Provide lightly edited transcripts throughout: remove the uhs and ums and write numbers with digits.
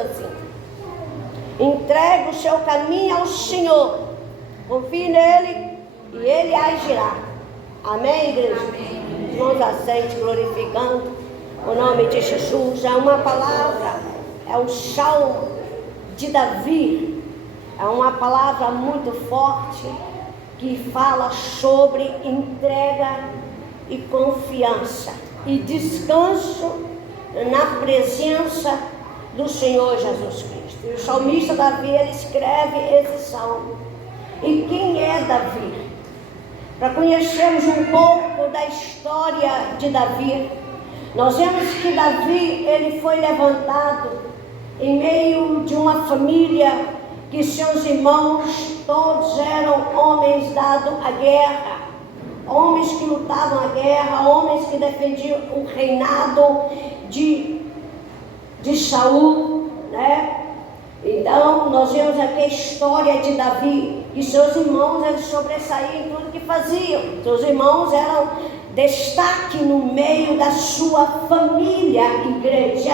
assim: entregue o seu caminho ao Senhor, confie nele e ele agirá. Amém, igreja? Amém. Irmãos, aceite glorificando o nome de Jesus. É uma palavra, é um salmo de Davi, é uma palavra muito forte que fala sobre entrega e confiança e descanso na presença do Senhor Jesus Cristo. E o salmista Davi, ele escreve esse salmo. E quem é Davi? Para conhecermos um pouco da história de Davi, nós vemos que Davi, ele foi levantado em meio de uma família que seus irmãos todos eram homens dados à guerra, homens que lutavam a guerra, homens que defendiam o reinado de Saul, né? Então nós vemos aqui a história de Davi, que seus irmãos eles sobressaíam em tudo que faziam. Seus irmãos eram destaque no meio da sua família, igreja.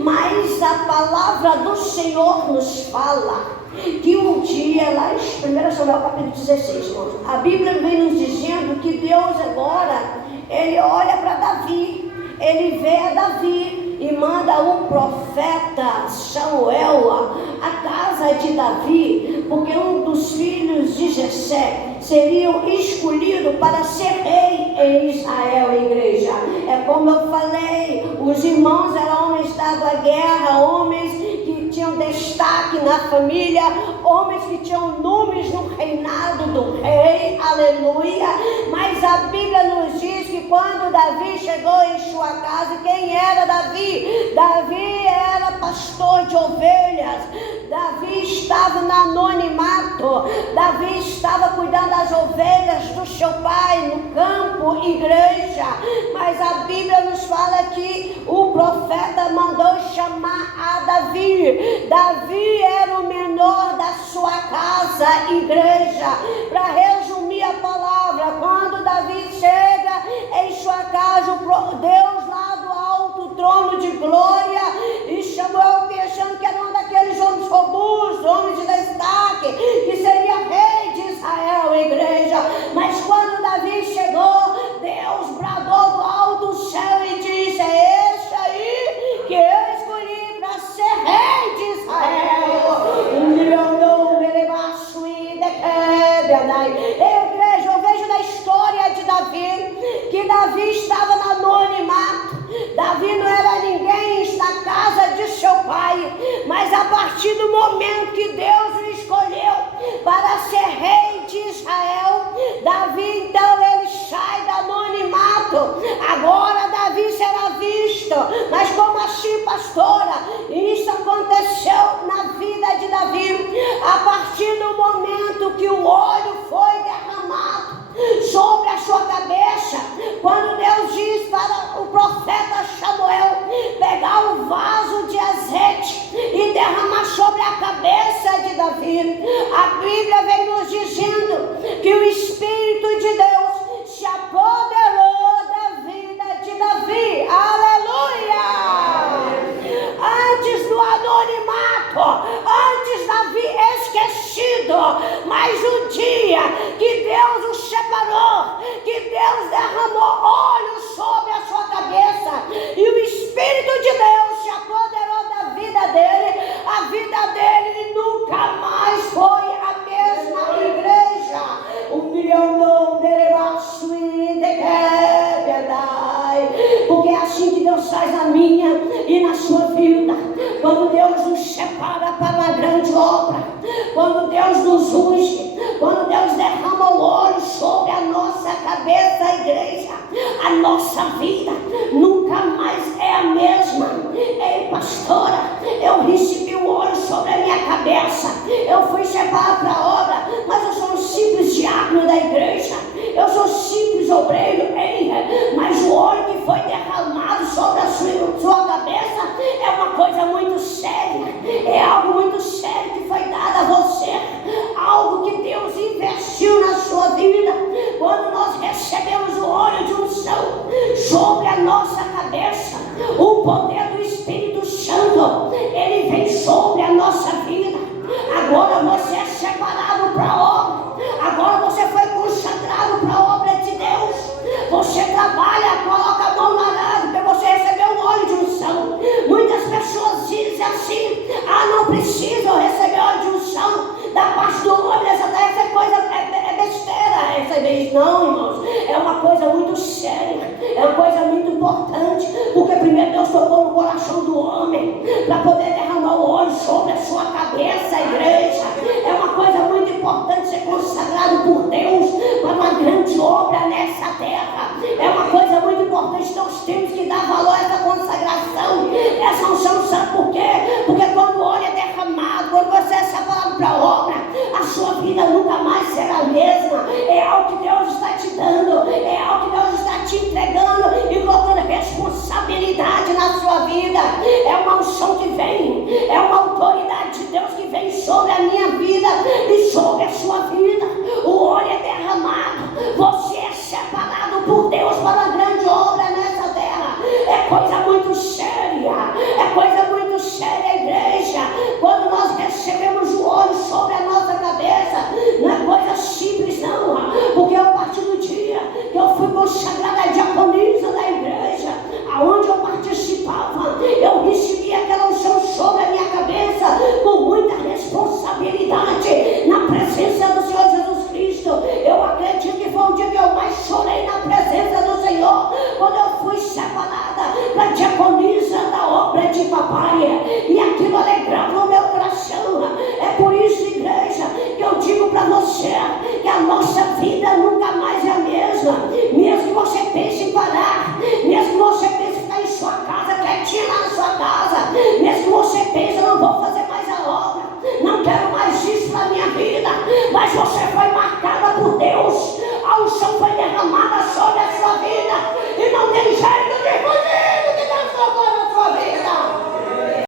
Mas a palavra do Senhor nos fala que um dia, lá em 1 Samuel capítulo 16, irmãos, a Bíblia vem nos dizendo que Deus agora, ele olha para Davi, ele vê a Davi e manda o profeta Samuel à casa de Davi, porque um dos filhos de Jessé seriam escolhidos para ser rei em Israel, igreja. É como eu falei, os irmãos eram homens dados à guerra, homens que tinham destaque na família, homens que tinham nomes no reinado do rei, aleluia. Mas a Bíblia nos diz que quando Davi chegou em sua casa, quem era Davi? Davi era pastor de ovelhas, Davi estava no anonimato, Davi estava cuidando das ovelhas do seu pai no campo, igreja. Mas a Bíblia nos fala que o profeta mandou chamar a Davi. Davi era o menor da sua casa, igreja. Para resumir a palavra, quando Davi chega em sua casa, Deus lá do alto trono de glória, e Samuel pensando que era um daqueles homens robustos, homens de destaque, que seria rei de Israel, igreja. Mas quando Davi chegou, Deus bradou do alto do céu e disse: é esse aí que eu escolhi para ser rei de Israel. Igreja, eu vejo na história de Davi que Davi estava no anonimato. Davi não era ninguém na casa de seu pai, mas a partir do momento que Deus o escolheu para ser rei de Israel, Davi então ele sai do anonimato. Agora Davi será visto. Mas como assim, pastora? Isso aconteceu na vida de Davi a partir do momento que o óleo foi derramado sobre a sua cabeça. Quando Deus diz para o profeta Samuel pegar um vaso de azeite e derramar sobre a cabeça de Davi, a Bíblia vem nos dizendo que o Espírito de Deus se apoderou da vida de Davi. Aleluia! Antes do anonimato, antes Davi esquecido, mas o dia que Deus o separou, que Deus derramou óleo sobre a sua cabeça e o Espírito de Deus se apoderou da vida dele, a vida dele nunca mais foi a mesma, igreja. Porque é assim que Deus faz na minha e na sua vida. Quando Deus nos separa para uma grande obra, quando Deus nos unge, quando Deus derrama o óleo sobre a nossa cabeça, igreja, a nossa vida nunca mais é a mesma. Ei, pastora, eu recebi o óleo sobre a minha cabeça, eu fui separado para a obra, mas eu sou um simples diácono da igreja, eu sou simples obreiro, mas o óleo que foi derramado sobre a sua cabeça é uma coisa muito séria, é algo muito sério que foi dado a você, algo que Deus investiu na sua vida. Quando nós recebemos o óleo de unção sobre a nossa cabeça, o poder do Espírito Santo, ele vem mesma. É algo que Deus está te dando, é algo que Deus está te entregando e colocando responsabilidade na sua vida. É uma unção que vem, é uma autoridade de Deus que vem sobre a minha vida e